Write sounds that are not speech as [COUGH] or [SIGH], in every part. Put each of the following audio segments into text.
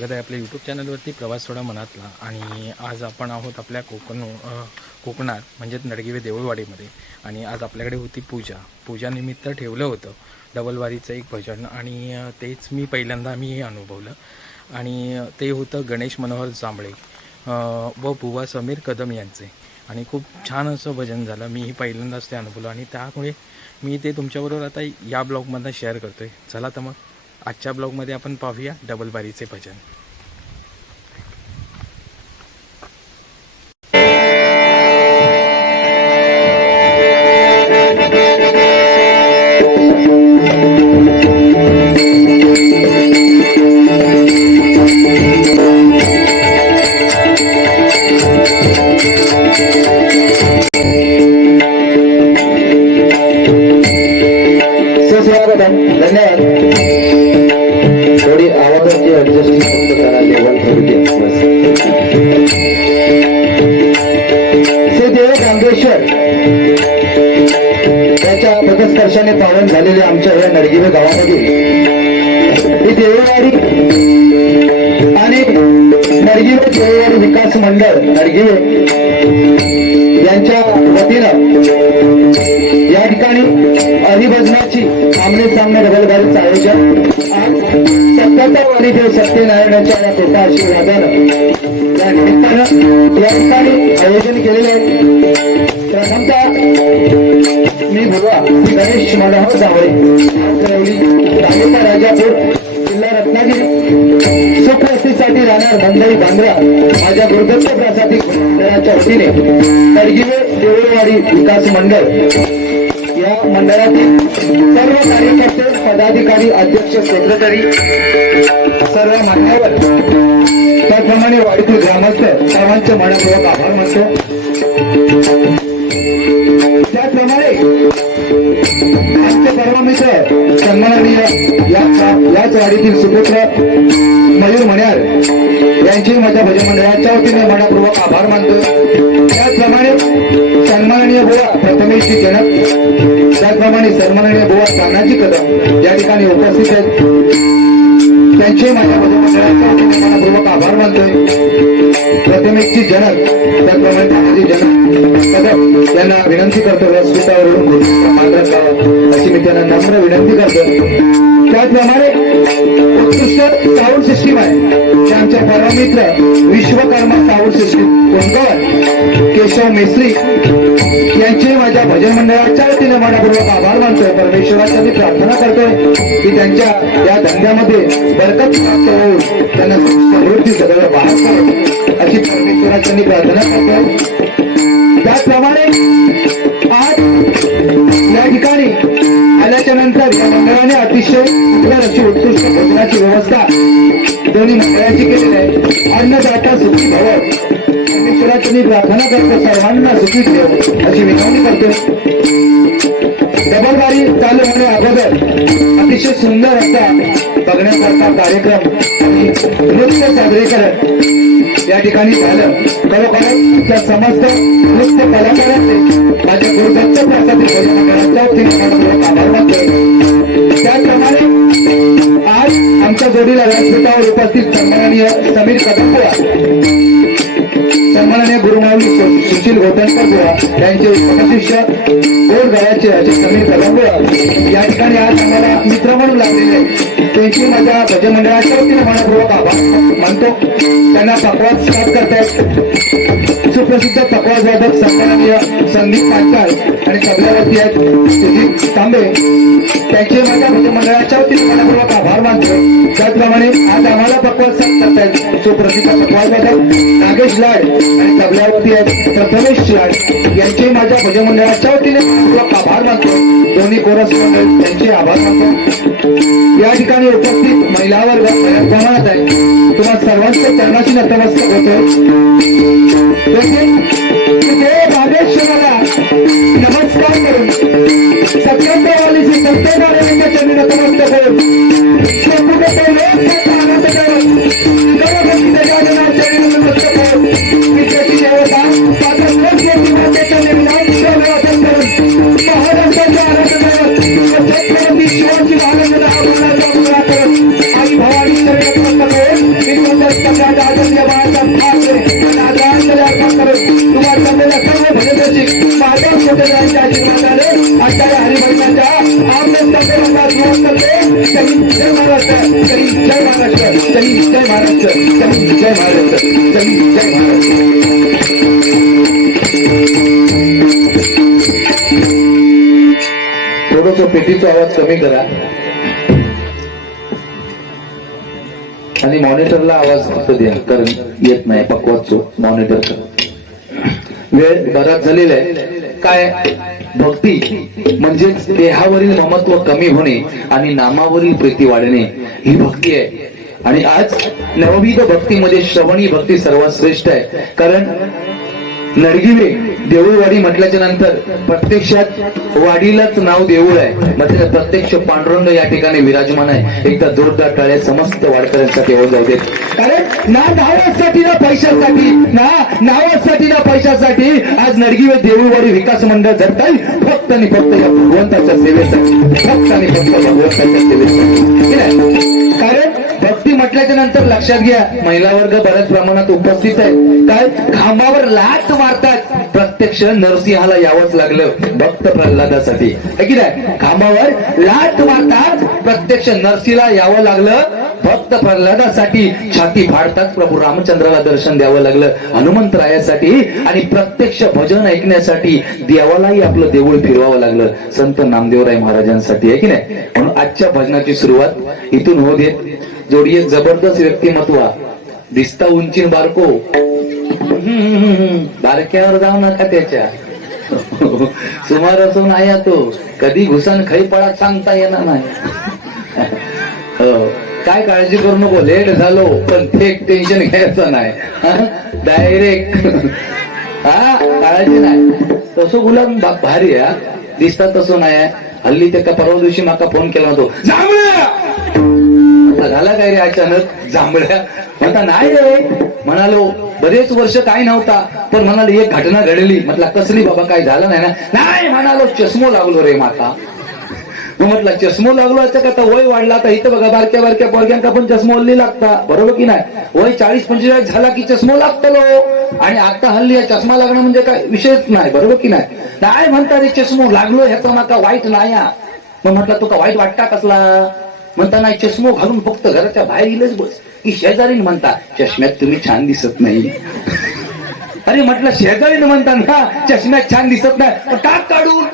स्वागत आहे आपल्या यूट्यूब चॅनलवरती प्रवास थोडा मनातला. आणि आज आपण आहोत आपल्या कोकण कोकणात म्हणजेच नडगिवे देऊळवाडीमध्ये. आणि आज आपल्याकडे होती पूजा. पूजानिमित्त ठेवलं होतं. डबलवारीचं एक भजन. आणि तेच मी पहिल्यांदा मी अनुभवलं. आणि ते होतं गणेश मनोहर जांभळे व बुवा समीर कदम यांचे. आणि खूप छान असं भजन झालं. मीही पहिल्यांदाच ते अनुभवलं. आणि त्यामुळे मी ते तुमच्याबरोबर आता या ब्लॉगमधनं शेअर करतो आहे चला तर मग. आजच्या ब्लॉगमध्ये आपण पाहूया डबल बारीचे भजन. वर्षाने पावन झालेल्या आमच्या या नडगिवे गावामध्ये. ही देववाडी आणि नडगिवे देववाडी विकास मंडळ नडगिवे यांच्या वतीनं या ठिकाणी हरिभजनाची आमने सामने डबलगाडीचं आयोजन आज सत्याहत्तर वाणी देव सत्यनारायणाच्या या कृपा आशीर्वादानं या निमित्तानं या ठिकाणी आयोजन केलेलं आहे. प्रथमतः मी भगवा गणेश मनोहर हो जावळे आंतरवली राजापूर जिल्हा रत्नागिरी. सुप्रसिद्धीसाठी राहणार मंडळी बांद्रा माझ्या गुरुदत्त प्रसादिक मंडळाच्या वतीने. तडगिवे देऊळवाडी विकास मंडळ. या मंडळातील सर्व कार्यकर्ते पदाधिकारी अध्यक्ष सेक्रेटरी सर्व मान्यवर. त्याचप्रमाणे वाडीतील ग्रामस्थ सर्वांचे मनपूर्वक आभार मानतो. मिसळ परम मित्र सन्माननीय या याच वाडीतील सुपुत्र मयूर मण्यार यांची माझ्या भजन मंडळाच्या वतीने मनापूर्वक आभार मानतो. त्याचप्रमाणे सन्माननीय बुवा प्रथमेशजी जनक त्याचप्रमाणे सन्माननीय बुवा तानाजी कदम या ठिकाणी उपस्थित आहेत. त्यांचे माझ्या मनपूर्वक आभार मानतोय. प्रथमेशजी जनक त्याचप्रमाणे तानाजी जनक कदम विनंती करतो व्यासपीठावरून गोष्टीचा अशी मी त्यांना नम्र विनंती करतो. त्याचप्रमाणे उत्कृष्ट साऊंड सिस्टीम आहे. ते आमचे परमित्र विश्वकर्मा साऊंड सिस्टीम कोणकर केशव मेस्त्री. यांचे माझ्या भजन मंडळाच्या वतीने मनापूर्वक आभार मानतोय परमेश्वराचा मी प्रार्थना करतोय. की त्यांच्या या धंद्यामध्ये बरकत त्यांना समृद्धी सगळं बाहेर अशी परमेश्वराच्या मी प्रार्थना करतोय त्याचप्रमाणे आज या ठिकाणी आल्याच्यानंतर या मंडळाने अतिशय सुंदर अशी उत्कृष्ट भोजनाची व्यवस्था दोन्ही मंडळाची केलेली आहे. अन्नदाता सुखी भव. परमेश्वराची मी प्रार्थना करतो. सर्वांना सुखी ठेव अशी विनवणी करतो. डबलबारी चालू होण्या अगोदर अतिशय सुंदर असा बघण्यासारखा कार्यक्रम नृत्य सादरीकरण या ठिकाणी झालं. खरोखर त्या समस्त नृत्य कलाकारांचे माझ्या गुरुदत्त प्रसाद मंडळाच्या आभार मानतो त्याचप्रमाणे आज आमच्या जोडीला व्यासपीठावर उपस्थित सन्माननीय समीर कदमपुरा सन्माननीय गुरुमाऊली सुशील गोतनकर बुवा यांचे उपशिष्य गोड गळ्याचे असे समीर कदम कदमपुरा या ठिकाणी आज आम्हाला मित्र म्हणून लागलेले त्यांची माझ्या भजन मंडळाच्या वतीने मनपूर्वक आभार मानतो. त्यांना पकवाज स्टार्ट करतायत. सुद्धा पकवाज जाधव सन्माननीय संदीप पाटकर आणि तबल्यावरती आहेत. सुजित तांबे. त्यांचे माझ्या भजन म्हणजे मंडळाच्या वतीने मनापूर्वक आभार मानतो. त्याचप्रमाणे आज आम्हाला पकवाज साथ करतायत. सुप्रसिद्ध पकवा जाधव नागेश लाड आणि तबल्यावरती आहेत. प्रथमेश लाड यांचे माझ्या भजन मंडळाच्या वतीने मनापूर्वक आभार मानतो. दोन्ही कोरस मंडळ त्यांचे आभार मानतो. या ठिकाणी उपस्थित महिला वर्ग बऱ्याच प्रमाणात आहे. तुम्हा सर्वांचं चरणाशी नतमस्तक होतो. देव नमस्कार करून सत्यवाली श्री सत्यनारायणाच्या चरणी नतमस्तक होऊन थोडस पेटीचा आवाज कमी करा. आणि मॉनिटरला आवाज फक्त द्या कारण येत नाही पक्वाचो मॉनिटर. वेळ बराच झालेला आहे. काय? भक्ती. म्हणजेच देहावरील ममत्व कमी होणे आणि नामावरील प्रीती वाढणे. ही भक्ती आहे. आणि आज नवविध भक्तीमध्ये श्रवणी भक्ती सर्वात श्रेष्ठ आहे. कारण नडगिवे देऊळवाडी म्हटल्याच्या नंतर प्रत्यक्षात वाडीलाच नाव देऊळ आहे. म्हणजे प्रत्यक्ष पांडुरंग या ठिकाणी विराजमान आहे. एकदा जोरदार टाळे समस्त वाडकऱ्यांसाठी होऊन जाऊ देत. कारण ना नावासाठी ना पैशासाठी ना नावासाठी ना पैशासाठी आज नडगिवे देऊळवाडी विकास मंडळ धरता येईल फक्त आणि फक्त या भगवंताच्या सेवेसाठी. फक्त आणि फक्त भगवंताच्या सेवेसाठी. कारण म्हटल्याच्या नंतर लक्षात घ्या महिला वर्ग बऱ्याच प्रमाणात उपस्थित आहे. काय खांबावर लाच मारतात? प्रत्यक्ष नरसिंहाला यावंच लागलं भक्त प्रल्हादासाठी. की नाही? खांबावर लाच मारतात प्रत्यक्ष नरसिंहाला यावं लागलं भक्त प्रल्हादासाठी छाती फाडतात प्रभू रामचंद्राला दर्शन द्यावं लागलं हनुमंतरायासाठी आणि प्रत्यक्ष भजन ऐकण्यासाठी देवालाही आपलं देऊळ फिरवावं लागलं. संत नामदेवराय महाराजांसाठी आहे की नाही? म्हणून आजच्या भजनाची सुरुवात इथून होत येत जोडी एक जबरदस्त व्यक्तिमत्व. दिसता उंचीन बारको. बारक्यावर जाऊ नका त्याच्या. सुमार असून आया तो. कधी घुसन खै पळा सांगता येणार नाही. हो. काय काळजी करू नको लेट झालो पण फेक टेन्शन घ्यायचं नाही. डायरेक्ट हा काळजी नाही. तसं गुलाम बा- भारी आहे दिसता तसो तसं नाही हल्ली त्या परवा दिवशी माका फोन केला होतो. झाला काय रे अचानक? जांभळ्या. म्हणता नाही रे म्हणालो बरेच वर्ष काय नव्हता पण म्हणाले एक घटना घडली. म्हटला कसली बाबा काय झालं नाही ना? नाही म्हणालो चष्मो लागलो रे माता. म्हटलं चष्मो लागलो असं का? वय वाढला आता इथं बघा बारक्या बारक्या पोरग्यांका पण चष्मो हल्ली लागता. बरोबर की नाही? वय चाळीस पंचेचाळीस झाला की चष्मो लागतलो. आणि आता हल्ली या चष्मा लागणं म्हणजे काय? विषयच नाही बरोबर की नाही? नाही म्हणता रे चष्मो लागलो ह्याचा माका वाईट नाही मग म्हटलं तुका वाईट वाटता कसला? म्हणताना चष्मो घालून फक्त घराच्या बाहेर येईलच बस. की शेजारीन म्हणता चष्म्यात तुम्ही छान दिसत नाही. अरे म्हटलं शेजारीन म्हणता ना चष्म्यात छान दिसत नाही. पण टाक काढून.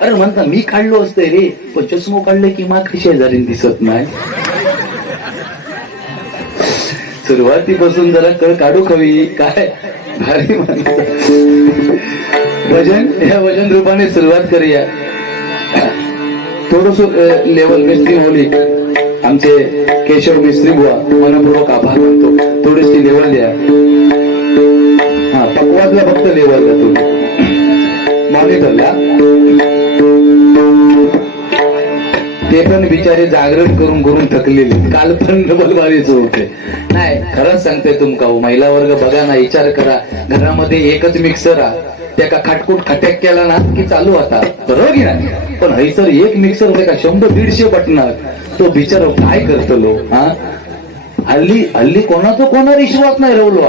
अरे म्हणता मी काढलो असतंय रे पण चष्मो काढले की मात्र शेजारीन दिसत नाही. सुरुवातीपासून जरा कळ काढू कवी काय? भारी भजन या भजन रूपाने सुरुवात करूया. थोडस लेवल मिस्त्री होली आमचे केशव मिस्त्री बुवा मनपूर्वक आभार मानतो. थोडीशी लेवल द्या. हा पकवाजला फक्त लेवल द्या तुम्ही. मॉनिटरला. ते पण बिचारे जागरण करून करून थकलेले. काल पण डबलबारीच होते. नाही खरंच सांगते तुमका हो, महिला वर्ग बघा ना विचार करा. घरामध्ये एकच मिक्सर आहे त्या का खाटकूट खटॅक केला ना की चालू आता बरोबर की नाही? पण हैसर एक मिक्सर होते का शंभर दीडशे बटणार तो बिचार काय करतलो हा? हल्ली हल्ली कोणाचा कोणावर विश्वास नाही रवलो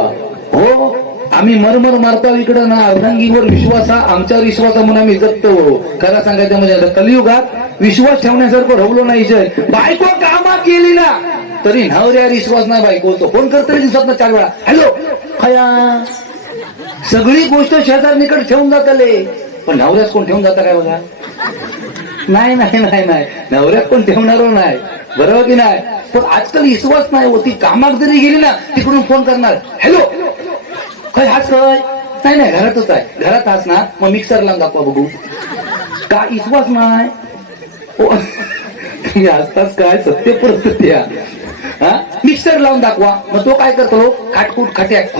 हो. आम्ही मरमर मारतो इकडं ना अर्धांगीवर विश्वास हा आमच्यावर विश्वास म्हणून आम्ही जगतो. खरं सांगायचं म्हणजे कलियुगात विश्वास ठेवण्यासारखं रवलो नाही जय बायको कामा केली ना तरी नवऱ्या विश्वास नाही बायकोचं. फोन करतरी दिसत ना चार वेळा? हॅलो खया सगळी गोष्ट शेजारणीकडे ठेवून जातले. पण नवऱ्यास कोण ठेवून जाता काय बघा? नाही नाही नाही नाही. नवऱ्यात कोण ठेवणार नाही. बरोबर की नाही? पण आजकाल विश्वास नाही होती. कामात जरी गेली ना तिकडून फोन करणार. हॅलो! काय हाच काय नाही नाही घरातच आहे. घरात हाच ना. मग मिक्सर लावून दाखवा बघू. का विश्वास नाही? हो. [LAUGHS] तुम्ही असताच काय सत्य परिस्थिती आहे. हा? मिक्सर लावून दाखवा. मग तो काय करतो? खाटकूट खाट्याक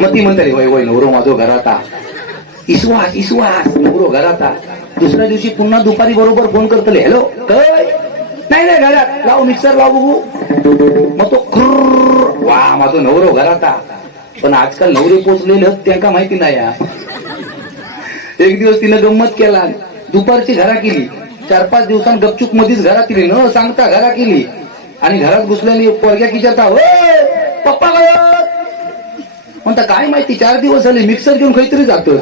मग ती म्हणते वय वय नवरो माझो घराता इसवास इसवास नवरो घराता दुसऱ्या दिवशी पुन्हा दुपारी बरोबर फोन करतले हॅलो काय? नाही नाही घरात. लाव मिक्सर लाव बघू. मग तो वा माझो नवरो घरात पण आजकाल नवरे पोचलेले त्यांना माहिती नाही एक दिवस तिनं गंमत केला. दुपारची घरा केली. चार पाच दिवसां गपचूप मधीच घरात केली न सांगता घरा केली आणि घरात घुसल्याने पोरग्या किचरता हो पप्पा म्हणता काय माहिती चार दिवस झाले मिक्सर घेऊन काहीतरी जातो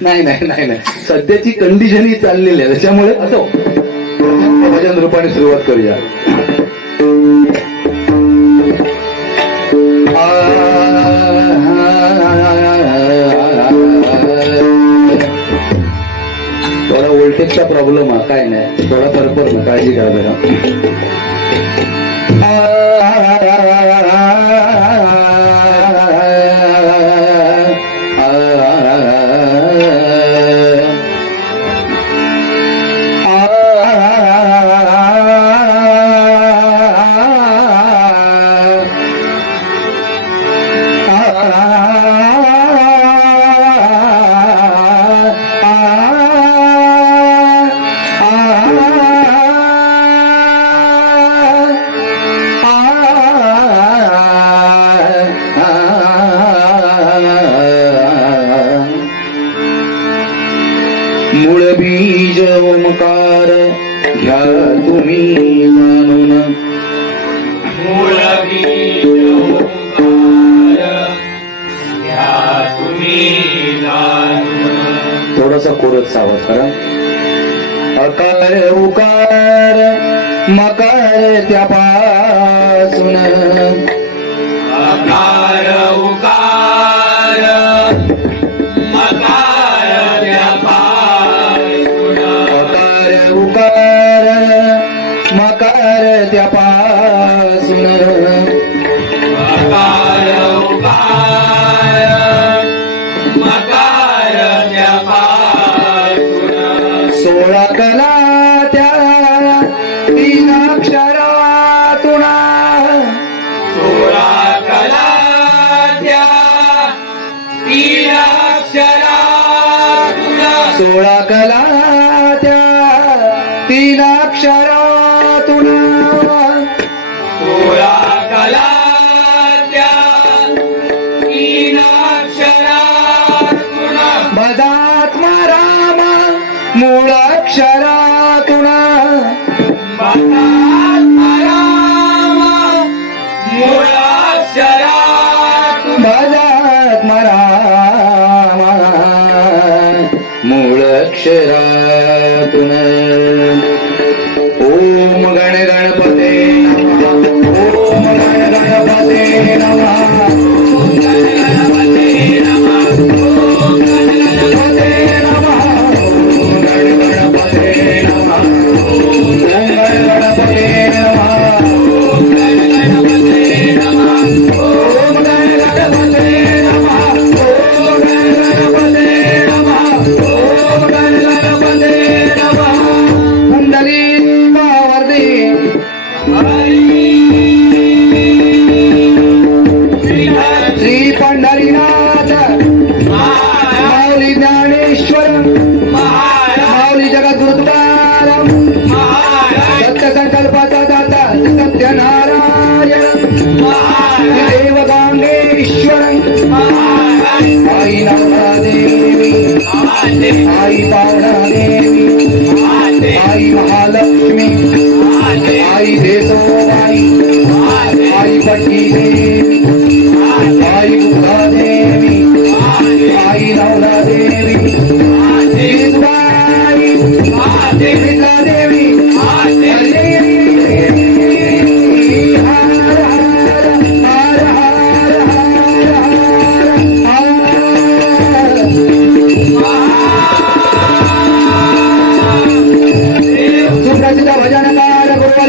नाही नाही नाही नाही. सध्याची कंडिशन ही चाललेली आहे. त्याच्यामुळे असं. भजन रूपाने सुरुवात करूया. थोडा प्रॉब्लेम हा काय नाही. थोडा फरक ना काळजी घ्या जरा. कोरत सावध करा. अकार उकार मकार त्यापासून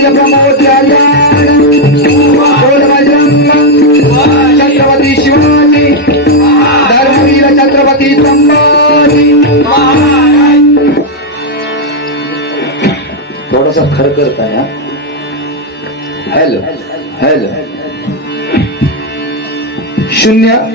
Eu pra você ali.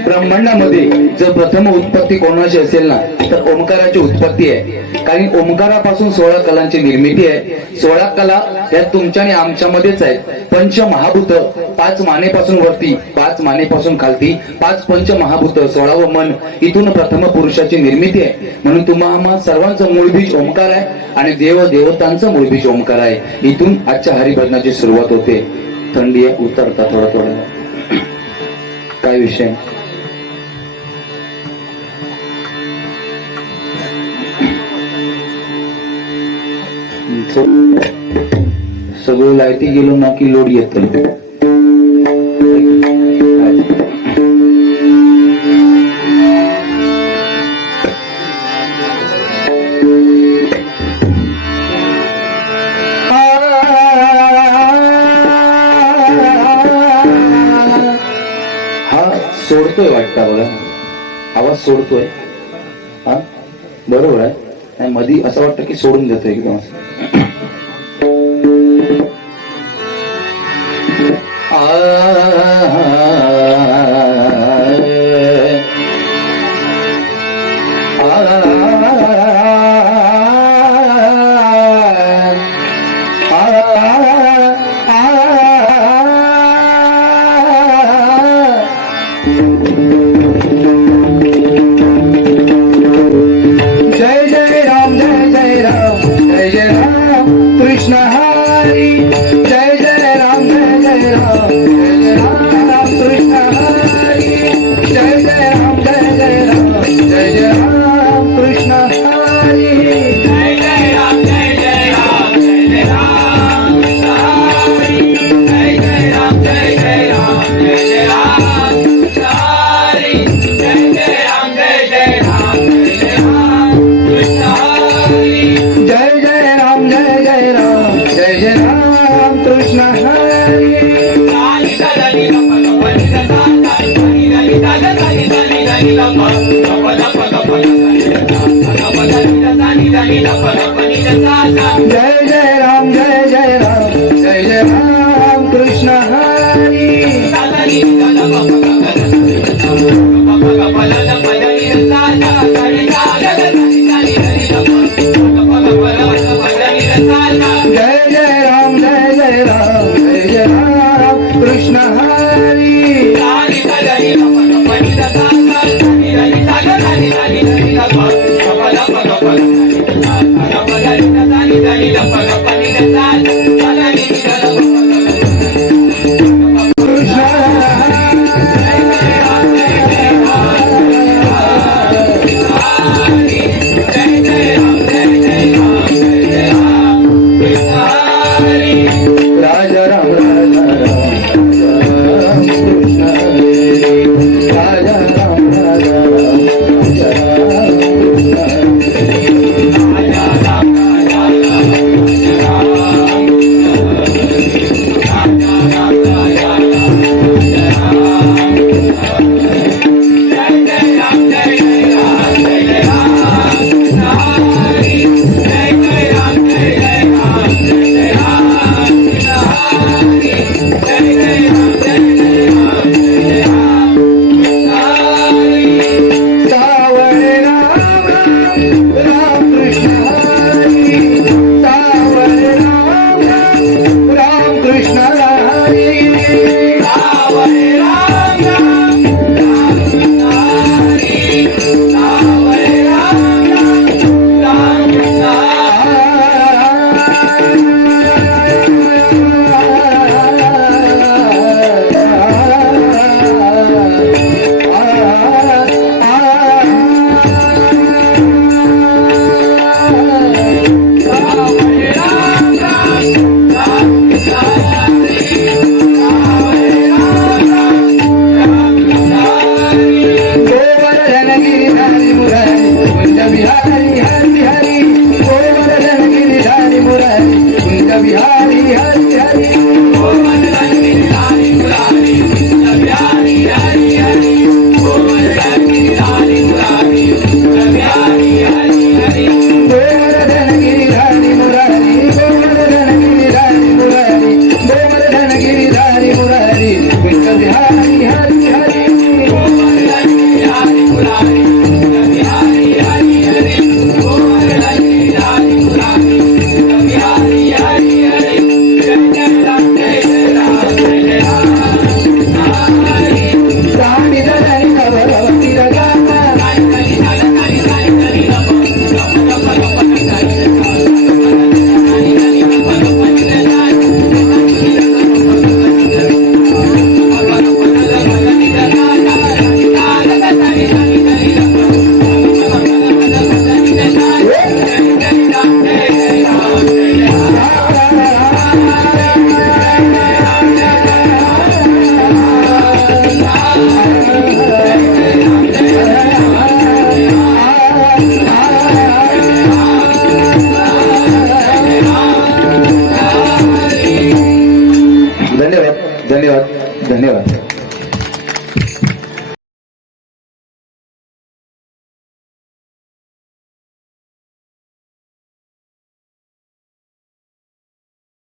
ब्रह्मांडामध्ये जर प्रथम उत्पत्ती कोणाची असेल ना तर ओंकाराची उत्पत्ती आहे. कारण ओंकारापासून सोळा कलांची निर्मिती आहे. सोळा कला ह्या तुमच्या आणि आमच्यामध्येच आहेत. पंचमहाभूत पाच मानेपासून वरती पाच मानेपासून खालती पाच सोळा व मन इथून प्रथम पुरुषाची निर्मिती आहे. म्हणून तुम्हाला सर्वांचं मूळबीज ओंकार आहे आणि देव देवतांचं मूळबीज ओंकार आहे. इथून आजच्या हरिभजनाची सुरुवात होते. थंडी उतरता थोडा थोडा. काय विषय? सगळं लायटी गेलो ना की लोड येत सोडतोय वाटतं बघा. आवाज सोडतोय. हा? बरोबर आहे. नाही मधी असं वाटतं की सोडून देतोय एकदम असं. Yeah.